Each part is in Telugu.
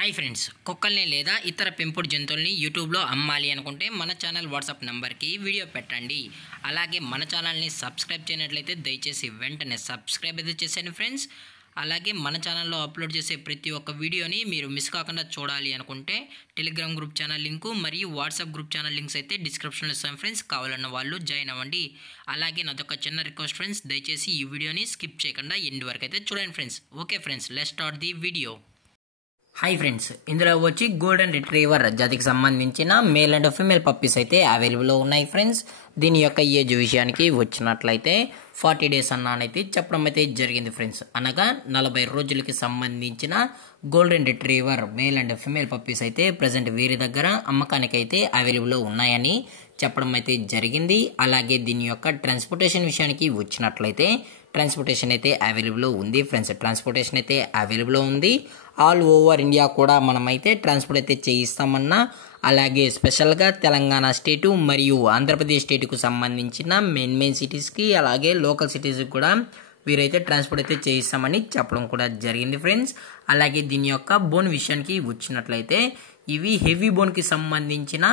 హాయ్ ఫ్రెండ్స్, కుక్కల్ని లేదా ఇతర పెంపుడు జంతువుల్ని యూట్యూబ్లో అమ్మాలి అనుకుంటే మన ఛానల్ వాట్సాప్ నెంబర్కి వీడియో పెట్టండి. అలాగే మన ఛానల్ని సబ్స్క్రైబ్ చేయనట్లయితే దయచేసి వెంటనే సబ్స్క్రైబ్ అయితే చేసేయండి ఫ్రెండ్స్. అలాగే మన ఛానల్లో అప్లోడ్ చేసే ప్రతి ఒక్క వీడియోని మీరు మిస్ కాకుండా చూడాలి అనుకుంటే టెలిగ్రామ్ గ్రూప్ ఛానల్ లింకు మరియు వాట్సాప్ గ్రూప్ ఛానల్ లింక్స్ అయితే డిస్క్రిప్షన్లో ఇస్తాను ఫ్రెండ్స్. కావాలన్న వాళ్ళు జాయిన్ అవ్వండి. అలాగే నాదొక చిన్న రిక్వెస్ట్ ఫ్రెండ్స్, దయచేసి ఈ వీడియోని స్కిప్ చేయకుండా ఎండ్ వరకు అయితే చూడండి friends. Okay friends, let's start the video. Hi friends, ఇందులో వచ్చి గోల్డెన్ రిట్రీవర్ జాతికి సంబంధించిన మేల్ అండ్ ఫీమేల్ పప్పీస్ అయితే అవైలబుల్లో ఉన్నాయి ఫ్రెండ్స్. దీని యొక్క ఏజ్ విషయానికి వచ్చినట్లయితే 40 డేస్ అన్నానైతే చెప్పడం అయితే జరిగింది ఫ్రెండ్స్. అనగా 40 రోజులకి సంబంధించిన golden retriever male and female puppies అయితే ప్రజెంట్ వీరి దగ్గర అమ్మకానికి అయితే అవైలబుల్లో ఉన్నాయని చెప్పడం అయితే జరిగింది. అలాగే దీని యొక్క ట్రాన్స్పోర్టేషన్ విషయానికి వచ్చినట్లయితే ట్రాన్స్పోర్టేషన్ అయితే అవైలబుల్లో ఉంది ఫ్రెండ్స్. ట్రాన్స్పోర్టేషన్ అయితే అవైలబుల్లో ఉంది. ఆల్ ఓవర్ ఇండియా కూడా మనమైతే ట్రాన్స్పోర్ట్ అయితే చేయిస్తామన్నా, అలాగే స్పెషల్గా తెలంగాణ స్టేటు మరియు ఆంధ్రప్రదేశ్ స్టేటుకు సంబంధించిన మెయిన్ సిటీస్కి అలాగే లోకల్ సిటీస్కి కూడా వీరైతే ట్రాన్స్పోర్ట్ అయితే చేయిస్తామని చెప్పడం కూడా జరిగింది ఫ్రెండ్స్. అలాగే దీని యొక్క బోన్ విషయానికి వచ్చినట్లయితే ఇవి హెవీ బోన్కి సంబంధించిన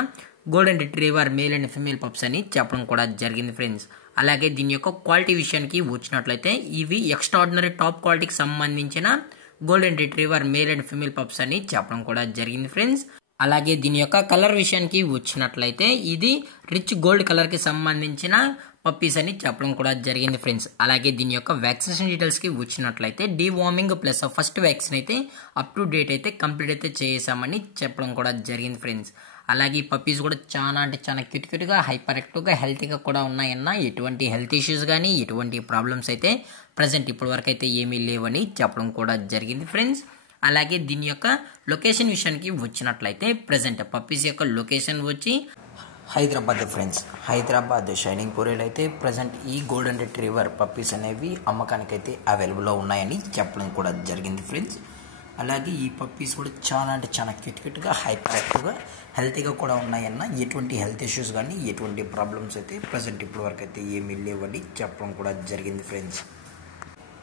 golden retriever male and female pups అని చెప్పడం కూడా జరిగింది ఫ్రెండ్స్. అలాగే దీని యొక్క క్వాలిటీ విషయానికి వచ్చినట్లయితే ఇవి ఎక్స్ట్రాడినరీ టాప్ క్వాలిటీకి సంబంధించిన golden retriever male and female pups అని చెప్పడం కూడా జరిగింది ఫ్రెండ్స్. అలాగే దీని యొక్క కలర్ విషయానికి వచ్చినట్లయితే ఇది రిచ్ గోల్డ్ కలర్కి సంబంధించిన పప్పీస్ అని చెప్పడం కూడా జరిగింది ఫ్రెండ్స్. అలాగే దీని యొక్క వ్యాక్సినేషన్ డీటెయిల్స్కి వచ్చినట్లయితే డీవార్మింగ్ ప్లస్ ఫస్ట్ వ్యాక్సిన్ అయితే అప్ టు డేట్ అయితే కంప్లీట్ అయితే చేసామని చెప్పడం కూడా జరిగింది ఫ్రెండ్స్. అలాగే ఈ పప్పీస్ కూడా చాలా క్యూట్గా హైపర్ యాక్టివ్గా హెల్తీగా కూడా ఉన్నాయన్న ఎటువంటి హెల్త్ ఇష్యూస్ కానీ ఎటువంటి ప్రాబ్లమ్స్ అయితే ప్రజెంట్ ఇప్పటి వరకు అయితే ఏమీ లేవని చెప్పడం కూడా జరిగింది ఫ్రెండ్స్. అలాగే దీని యొక్క లొకేషన్ విషయానికి వచ్చినట్లయితే ప్రజెంట్ పప్పీస్ యొక్క లొకేషన్ వచ్చి హైదరాబాద్ ఫ్రెండ్స్. హైదరాబాద్ షైనింగ్ పూరేలో అయితే ప్రజెంట్ ఈ గోల్డెన్ రిట్రీవర్ పప్పీస్ అనేవి అమ్మకానికైతే అవైలబుల్లో ఉన్నాయని చెప్పడం కూడా జరిగింది ఫ్రెండ్స్. అలాగే ఈ పప్పీస్ కూడా చాలా క్యూట్గా హైపర్ యాక్టివ్గా హెల్తీగా కూడా ఉన్నాయన్న ఎటువంటి హెల్త్ ఇష్యూస్ కానీ ఎటువంటి ప్రాబ్లమ్స్ అయితే ప్రజెంట్ ఇప్పటి వరకు అయితే ఏమీ లేవని చెప్పడం కూడా జరిగింది ఫ్రెండ్స్.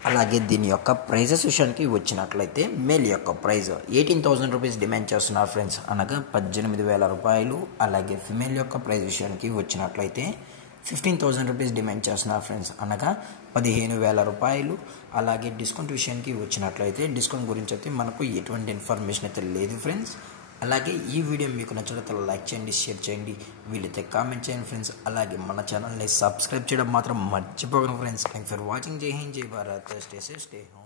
అలాగే దీని యొక్క ప్రైజెస్ విషయానికి వచ్చినట్లయితే మేల్ యొక్క ప్రైజ్ 18,000 రూపీస్ డిమాండ్ చేస్తున్నారు ఫ్రెండ్స్, అనగా 18,000 రూపాయలు. అలాగే ఫిమేల్ యొక్క ప్రైజ్ విషయానికి వచ్చినట్లయితే 15,000 రూపీస్ డిమాండ్ చేస్తున్నారు ఫ్రెండ్స్, అనగా 15,000 రూపాయలు. అలాగే డిస్కౌంట్ విషయానికి వచ్చినట్లయితే డిస్కౌంట్ గురించి అయితే మనకు ఎటువంటి ఇన్ఫర్మేషన్ అయితే లేదు ఫ్రెండ్స్. అలాగే ఈ వీడియో మీకు నచ్చినట్లయితే లైక్ చేయండి, షేర్ చేయండి, వీలైతే కామెంట్ చేయండి ఫ్రెండ్స్. అలాగే మన ఛానల్ని సబ్స్క్రైబ్ చేయడం మాత్రం మర్చిపోకండి ఫ్రెండ్స్. Thanks for watching. జై హింద్, జై Bharat, stay safe, stay home.